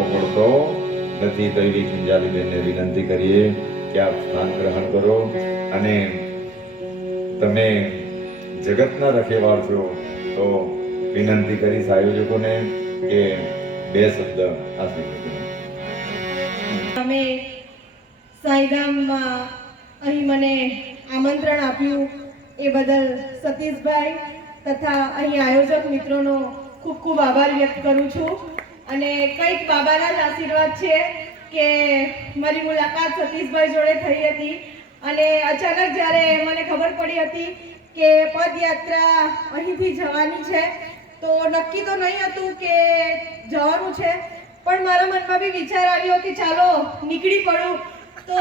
પડતો નથી તો એવી કિંજાલીબેનને વિનંતી કરીએ કે આપ સ્થાન ગ્રહણ કરો અને તમે જગતના રખેવાળ છો તો વિનંતી કરીશ આયોજકોને કે બે શબ્દ આશીર્વાદ. અમે સાઈગામમાં અહીં મને આમંત્રણ આપ્યું એ બદલ સતીશભાઈ તથા અહીં આયોજક મિત્રોનો ખૂબ ખૂબ આભાર વ્યક્ત કરું છું. અને કંઈક બાબાના જ આશીર્વાદ છે કે મારી મુલાકાત સતીશભાઈ જોડે થઈ હતી અને અચાનક જ્યારે મને ખબર પડી હતી કે પદયાત્રા અહીંથી જવાની છે તો નક્કી તો નહીં હતું કે જવાનું છે, પણ મારા મનમાં બી વિચાર આવ્યો કે ચાલો નીકળી પડું. તો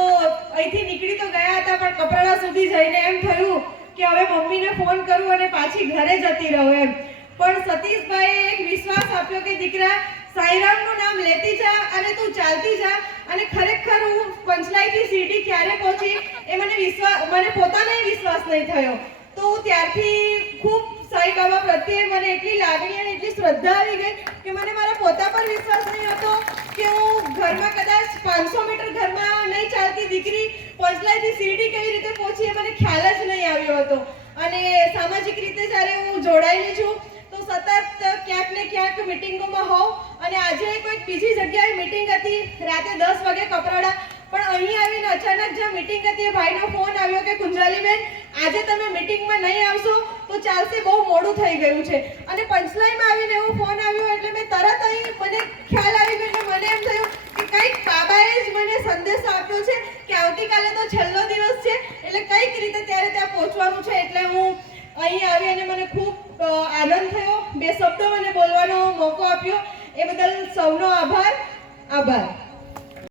અહીંથી નીકળી તો ગયા હતા પણ કપરાડા સુધી જઈને એમ થયું કે હવે મમ્મીને ફોન કરું અને પાછી ઘરે જતી રહું એમ. પણ સતીશભાઈએ એક વિશ્વાસ આપ્યો કે દીકરા સાઈરામનું નામ લેતી જા અને તું ચાલતી જા. અને ખરેખર હું પંચલાઈથી સીડી ક્યારે પહોંચી એ મને પોતાને વિશ્વાસ નહીં થયો. તો હું ત્યારથી ખૂબ સાઈ બાબા પ્રત્યે મને એટલી લાગણી અને એટલી શ્રદ્ધા આવી ગઈ કે મને મારા પોતા પર વિશ્વાસ નહીં હતો કે હું ઘરમાં કદાચ 500 મીટર ઘરમાં નહીં ચાલતી દીકરી પંચલાઈથી સીડી કેવી રીતે પહોંચી એ મને ખ્યાલ જ નહીં આવ્યો હતો. અને સામાજિક રીતે જ્યારે હું જોડાયેલી છું તો સતત ક્યાંક ને ક્યાંક મિટિંગોમાં હોઉં અને આજે કોઈક બીજી જગ્યાએ મિટિંગ હતી રાતે 10 વાગે કપરાડા, પણ અહીં આવીને અચાનક જે મિટિંગ હતી એ ભાઈનો ફોન આવ્યો કે કુંજાલીબેન આજે તમે મિટિંગમાં નહીં આવશો તો ચાલશે, બહુ મોડું થઈ ગયું છે. અને પંચલાઈમાં આવીને એવો ફોન આવ્યો એટલે મેં તરત અહીં મને ખ્યાલ આવી ગયો કે મને એમ થયું કે કંઈક બાબાએ જ મને સંદેશો આપ્યો છે કે આવતીકાલે તો છેલ્લો દિવસ છે એટલે કંઈક રીતે ત્યારે ત્યાં પહોંચવાનું છે. એટલે હું અહીં આવી અને મને ખૂબ આનંદ થયો. બે શબ્દો મને બોલવાનો મોકો આપ્યો એ બદલ સૌનો આભાર.